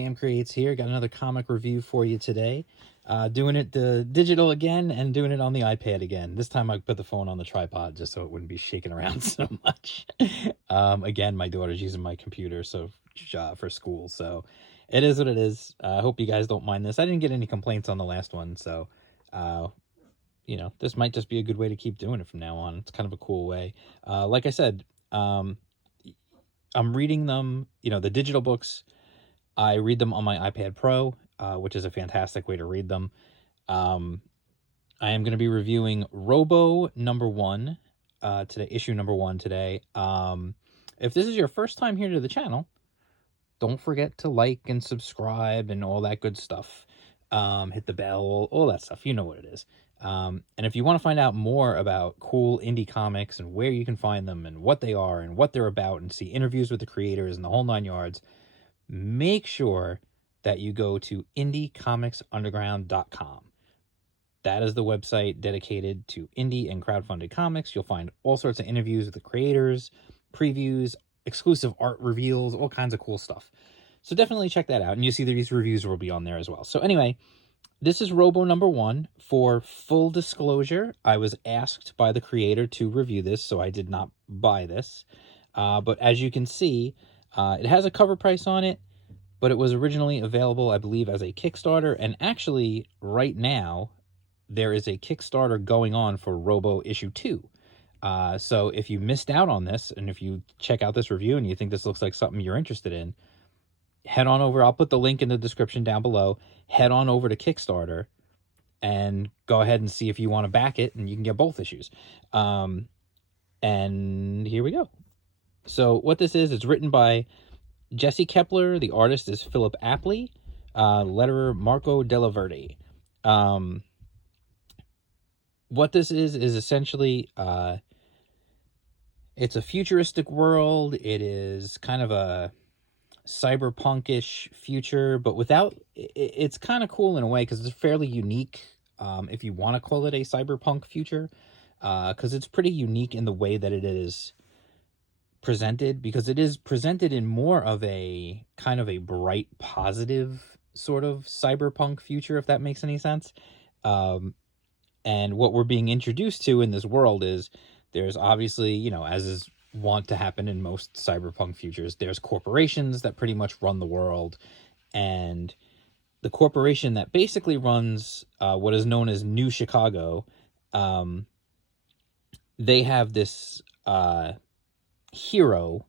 Sam Creates here. Got another comic review for you today. Doing it the digital again and doing it on the iPad again. This time I put the phone on the tripod just so it wouldn't be shaking around so much. Again, my daughter's using my computer for school, so it is what it is. I hope you guys don't mind this. I didn't get any complaints on the last one, so this might just be a good way to keep doing it from now on. It's kind of a cool way. Like I said, I'm reading them, the digital books. I read them on my iPad Pro, which is a fantastic way to read them. I am going to be reviewing Robo #1 today, issue #1 today. If this is your first time here to the channel, don't forget to like and subscribe and all that good stuff. Hit the bell, all that stuff. You know what it is. And if you want to find out more about cool indie comics and where you can find them and what they are and what they're about and see interviews with the creators and the whole 9 yards, make sure that you go to indiecomicsunderground.com. That is the website dedicated to indie and crowdfunded comics. You'll find all sorts of interviews with the creators, previews, exclusive art reveals, all kinds of cool stuff. So definitely check that out. And you see that these reviews will be on there as well. So anyway, this is Robo #1. For full disclosure, I was asked by the creator to review this, so I did not buy this. But as you can see, it has a cover price on it, but it was originally available, I believe, as a Kickstarter. And actually, right now, there is a Kickstarter going on for Robo issue 2. So if you missed out on this, and if you check out this review and you think this looks like something you're interested in, head on over. I'll put the link in the description down below. Head on over to Kickstarter and go ahead and see if you want to back it, and you can get both issues. And here we go. So what this is, it's written by Jesse Kepler. The artist is Philip Apley. Letterer Marco Della Verde. What this is essentially, it's a futuristic world. It is kind of a cyberpunkish future, but without, it's kind of cool in a way because it's fairly unique, if you want to call it a cyberpunk future, because it's pretty unique in the way that it is presented, because it is presented in more of a kind of a bright, positive sort of cyberpunk future, if that makes any sense. And what we're being introduced to in this world is there's obviously, as is wont to happen in most cyberpunk futures, there's corporations that pretty much run the world. And the corporation that basically runs what is known as New Chicago, they have this hero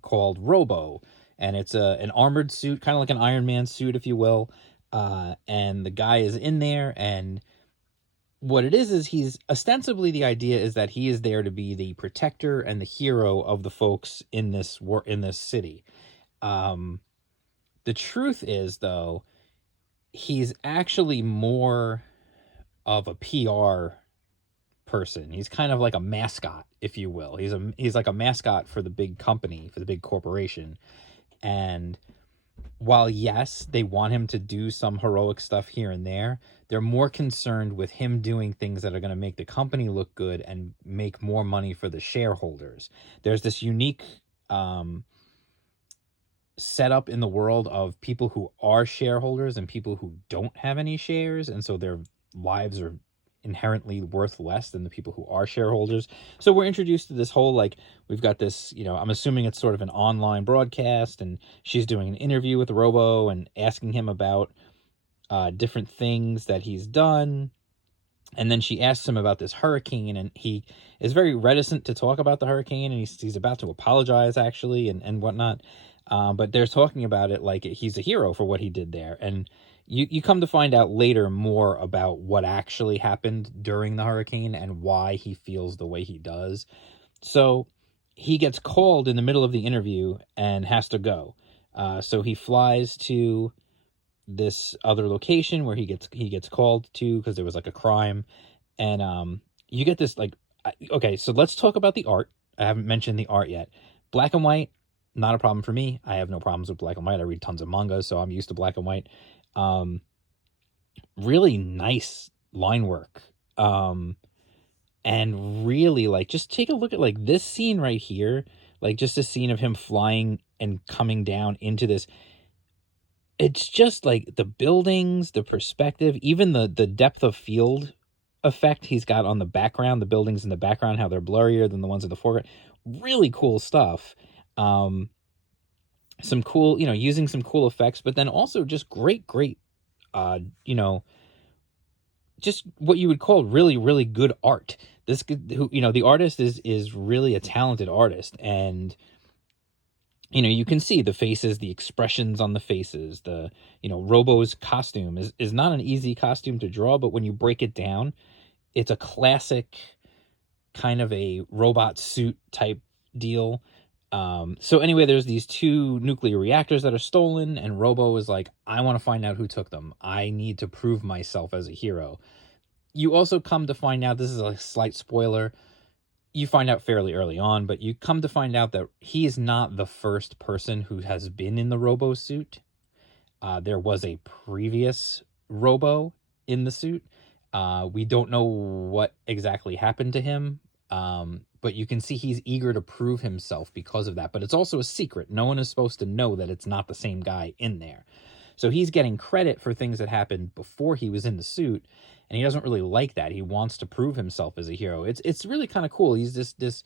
called Robo, and it's an armored suit, kind of like an Iron Man suit, if you will. And the guy is in there, and what it is he's ostensibly, the idea is that he is there to be the protector and the hero of the folks in this city. The truth is, though, he's actually more of a PR person. He's kind of like a mascot, if you will. He's like a mascot for the big company, for the big corporation. And while, yes, they want him to do some heroic stuff here and there, they're more concerned with him doing things that are going to make the company look good and make more money for the shareholders. There's this unique setup in the world of people who are shareholders and people who don't have any shares, and so their lives are inherently worth less than the people who are shareholders. So we're introduced to this whole, like, we've got this, I'm assuming it's sort of an online broadcast, and she's doing an interview with Robo and asking him about different things that he's done. And then she asks him about this hurricane, and he is very reticent to talk about the hurricane, and he's about to apologize, actually, and whatnot. But they're talking about it like he's a hero for what he did there. And you come to find out later more about what actually happened during the hurricane and why he feels the way he does. So he gets called in the middle of the interview and has to go. So he flies to this other location where he gets called to because there was like a crime. And you get this, like, okay, so let's talk about the art. I haven't mentioned the art yet. Black and white, not a problem for me. I have no problems with black and white. I read tons of manga, so I'm used to black and white. Really nice line work. And really, like, just take a look at, like, this scene right here, like, just a scene of him flying and coming down into this. it's just like the buildings, the perspective, even the depth of field effect he's got on the background, the buildings in the background, how they're blurrier than the ones in the foreground. Really cool stuff. Um, some cool, using some cool effects, but then also just great, uh, you know, just what you would call really, really good art. This, who, the artist is really a talented artist, and you can see the faces, the expressions on the faces. Robo's costume is not an easy costume to draw, but when you break it down, it's a classic kind of a robot suit type deal. So anyway, there's these two nuclear reactors that are stolen, and Robo is like, I want to find out who took them. I need to prove myself as a hero. You also come to find out, this is a slight spoiler, you find out fairly early on, but you come to find out that he is not the first person who has been in the Robo suit. There was a previous Robo in the suit. We don't know what exactly happened to him, but you can see he's eager to prove himself because of that. But it's also a secret. No one is supposed to know that it's not the same guy in there. So he's getting credit for things that happened before he was in the suit, and he doesn't really like that. He wants to prove himself as a hero. It's really kind of cool. He's this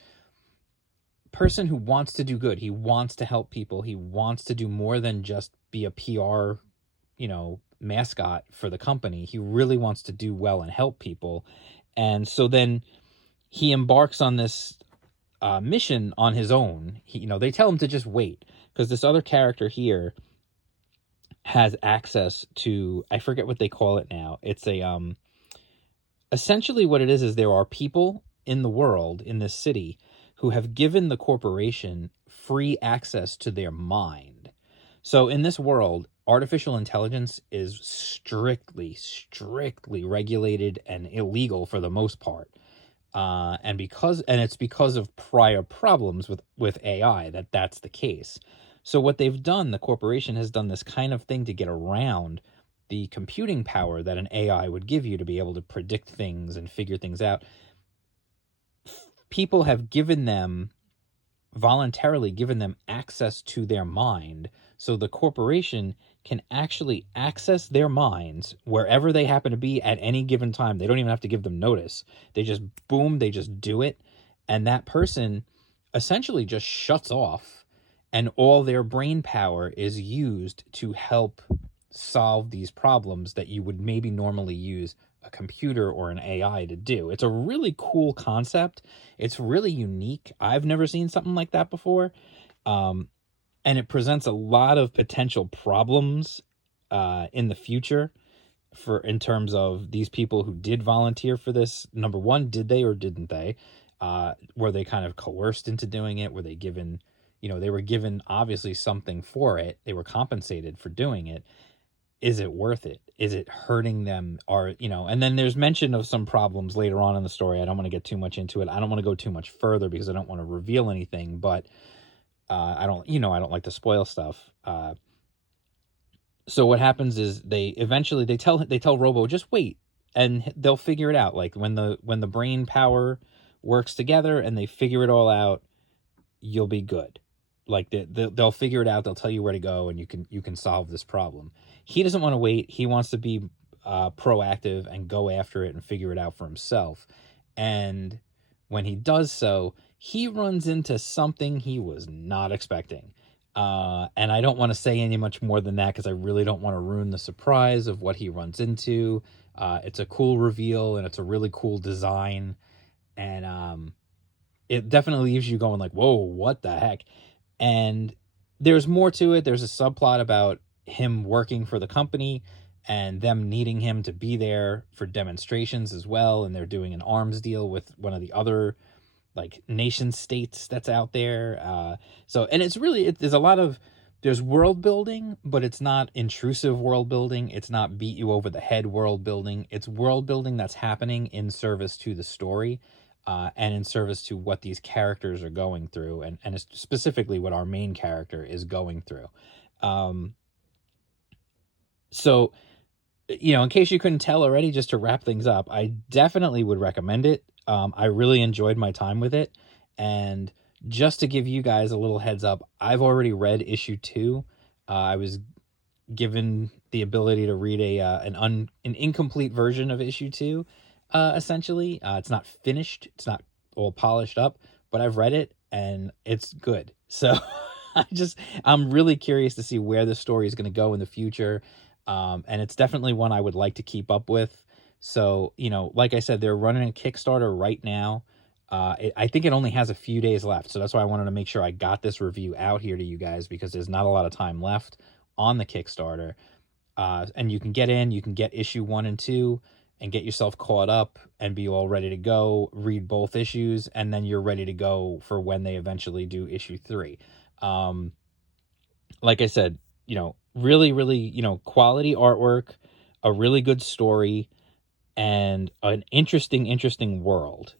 person who wants to do good. He wants to help people. He wants to do more than just be a PR, mascot for the company. He really wants to do well and help people. And so then he embarks on this mission on his own. They tell him to just wait, because this other character here has access to, I forget what they call it now. It's a essentially what it is there are people in the world, in this city, who have given the corporation free access to their mind. So in this world, artificial intelligence is strictly regulated and illegal for the most part. And it's because of prior problems with AI that's the case. So what they've done, the corporation has done this kind of thing to get around the computing power that an AI would give you to be able to predict things and figure things out. People have voluntarily given them access to their mind, so the corporation can actually access their minds wherever they happen to be at any given time. They don't even have to give them notice. They just do it, and that person essentially just shuts off, and all their brain power is used to help solve these problems that you would maybe normally use a computer or an AI to do. It's a really cool concept. It's really unique. I've never seen something like that before. And it presents a lot of potential problems in the future in terms of these people who did volunteer for this. Number one, did they or didn't they? Were they kind of coerced into doing it? Were they given, they were given obviously something for it. They were compensated for doing it. Is it worth it? Is it hurting them? And then there's mention of some problems later on in the story. I don't want to get too much into it. I don't want to go too much further because I don't want to reveal anything, but I don't like to spoil stuff. So what happens is they tell Robo, just wait, and they'll figure it out. Like when the brain power works together and they figure it all out, you'll be good. Like they'll figure it out. They'll tell you where to go, and you can solve this problem. He doesn't want to wait. He wants to be proactive and go after it and figure it out for himself. And when he does so, he runs into something he was not expecting. And I don't want to say any much more than that because I really don't want to ruin the surprise of what he runs into. It's a cool reveal, and it's a really cool design. And it definitely leaves you going like, whoa, what the heck? And there's more to it. There's a subplot about him working for the company and them needing him to be there for demonstrations as well. And they're doing an arms deal with one of the other like nation states that's out there. And it's really, there's world building, but it's not intrusive world building. It's not beat you over the head world building. It's world building that's happening in service to the story. And in service to what these characters are going through, and specifically what our main character is going through. So, in case you couldn't tell already, just to wrap things up, I definitely would recommend it. I really enjoyed my time with it. And just to give you guys a little heads up, I've already read issue 2. I was given the ability to read an incomplete version of issue 2. Essentially, it's not finished, it's not all polished up, but I've read it and it's good. So I'm really curious to see where the story is going to go in the future. And it's definitely one I would like to keep up with. So, like I said, they're running a Kickstarter right now. I think it only has a few days left. So that's why I wanted to make sure I got this review out here to you guys, because there's not a lot of time left on the Kickstarter. And you can get issue 1 and 2 and get yourself caught up and be all ready to go, read both issues, and then you're ready to go for when they eventually do issue 3. Like I said, really, really, quality artwork, a really good story, and an interesting world.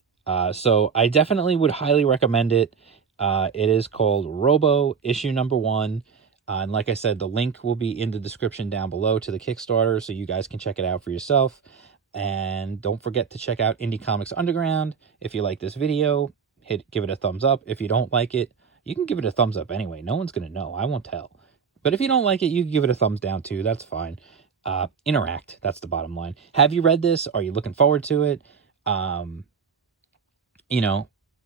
So I definitely would highly recommend it. It is called Robo, issue number 1. And like I said, the link will be in the description down below to the Kickstarter, so you guys can check it out for yourself. And don't forget to check out Indie Comics Underground. If you like this video, give it a thumbs up. If you don't like it, you can give it a thumbs up anyway. No one's going to know. I won't tell. But if you don't like it, you can give it a thumbs down too. That's fine. Interact. That's the bottom line. Have you read this? Are you looking forward to it?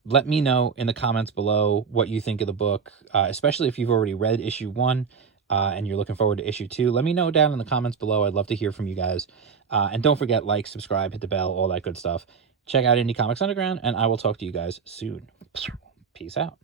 Let me know in the comments below what you think of the book, especially if you've already read issue 1 and you're looking forward to issue 2. Let me know down in the comments below. I'd love to hear from you guys. And don't forget, like, subscribe, hit the bell, all that good stuff. Check out Indie Comics Underground, and I will talk to you guys soon. Peace out.